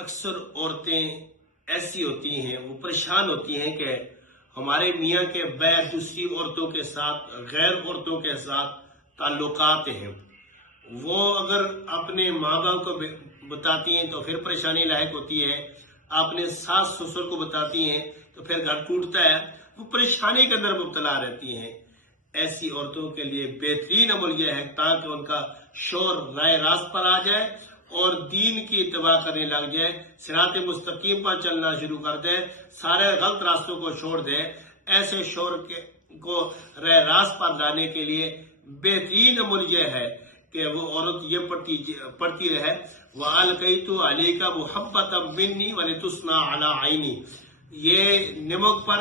اکثر عورتیں ایسی ہوتی ہیں، وہ پریشان ہوتی ہیں کہ ہمارے میاں کے بغیر دوسری عورتوں کے ساتھ، غیر عورتوں کے ساتھ تعلقات ہیں۔ وہ اگر اپنے ماں باپ کو بتاتی ہیں تو پھر پریشانی لاحق ہوتی ہے، اپنے ساس سسر کو بتاتی ہیں تو پھر گھر ٹوٹتا ہے، وہ پریشانی کے اندر مبتلا رہتی ہیں۔ ایسی عورتوں کے لیے بہترین عمل یہ ہے تاکہ ان کا شوہر رائے راست پر آ جائے اور دین کی اتباع کرنے لگ جائے، صراط مستقیم پر چلنا شروع کر دے، سارے غلط راستوں کو چھوڑ دے۔ ایسے شوہر کو رائے راست پر لانے کے لیے بہترین عمل یہ ہے کہ وہ عورت یہ پڑھتی رہے، وَأَلْقَيْتُ عَلَيْكَ مُحَبَّةً مِّنِّي وَلِتُصْنَعَ عَلَىٰ عَيْنِي۔ یہ نمک پر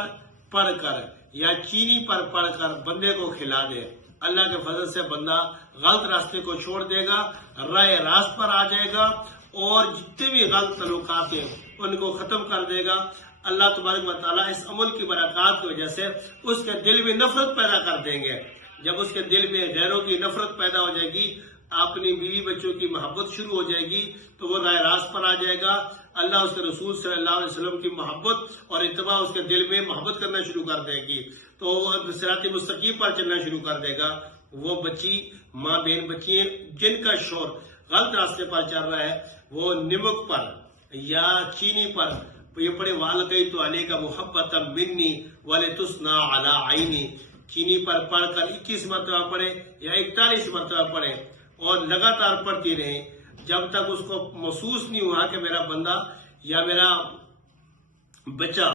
پڑھ کر یا چینی پر پڑھ کر بندے کو کھلا دے، اللہ کے فضل سے بندہ غلط راستے کو چھوڑ دے گا، رائے راست پر آ جائے گا اور جتنے بھی غلط تعلقات ہیں ان کو ختم کر دے گا۔ اللہ تبارک و تعالیٰ اس عمل کی برکات کی وجہ سے اس کے دل میں نفرت پیدا کر دیں گے۔ جب اس کے دل میں غیروں کی نفرت پیدا ہو جائے گی، اپنی بیوی بچوں کی محبت شروع ہو جائے گی تو وہ رائے راست پر آ جائے گا۔ اللہ اس کے رسول صلی اللہ علیہ وسلم کی محبت اور اتباع اس کے دل میں محبت کرنا شروع کر دے گی تو وہ صراط مستقیم پر چلنا شروع کر دے گا۔ وہ بچی، ماں بہن بچی ہیں جن کا شوہر غلط راستے پر چل رہا ہے، وہ نمک پر یا چینی پر یہ پڑھے، وَأَلْقَيْتُ عَلَيْكَ مُحَبَّةً مِّنِّي وَلِتُصْنَعَ عَلَىٰ عَيْنِي۔ چینی پر پڑھ کر 21 مرتبہ پڑھے یا 41 مرتبہ پڑھے اور لگاتار پڑھتی رہیں جب تک اس کو محسوس نہیں ہوا کہ میرا بندہ یا میرا بچہ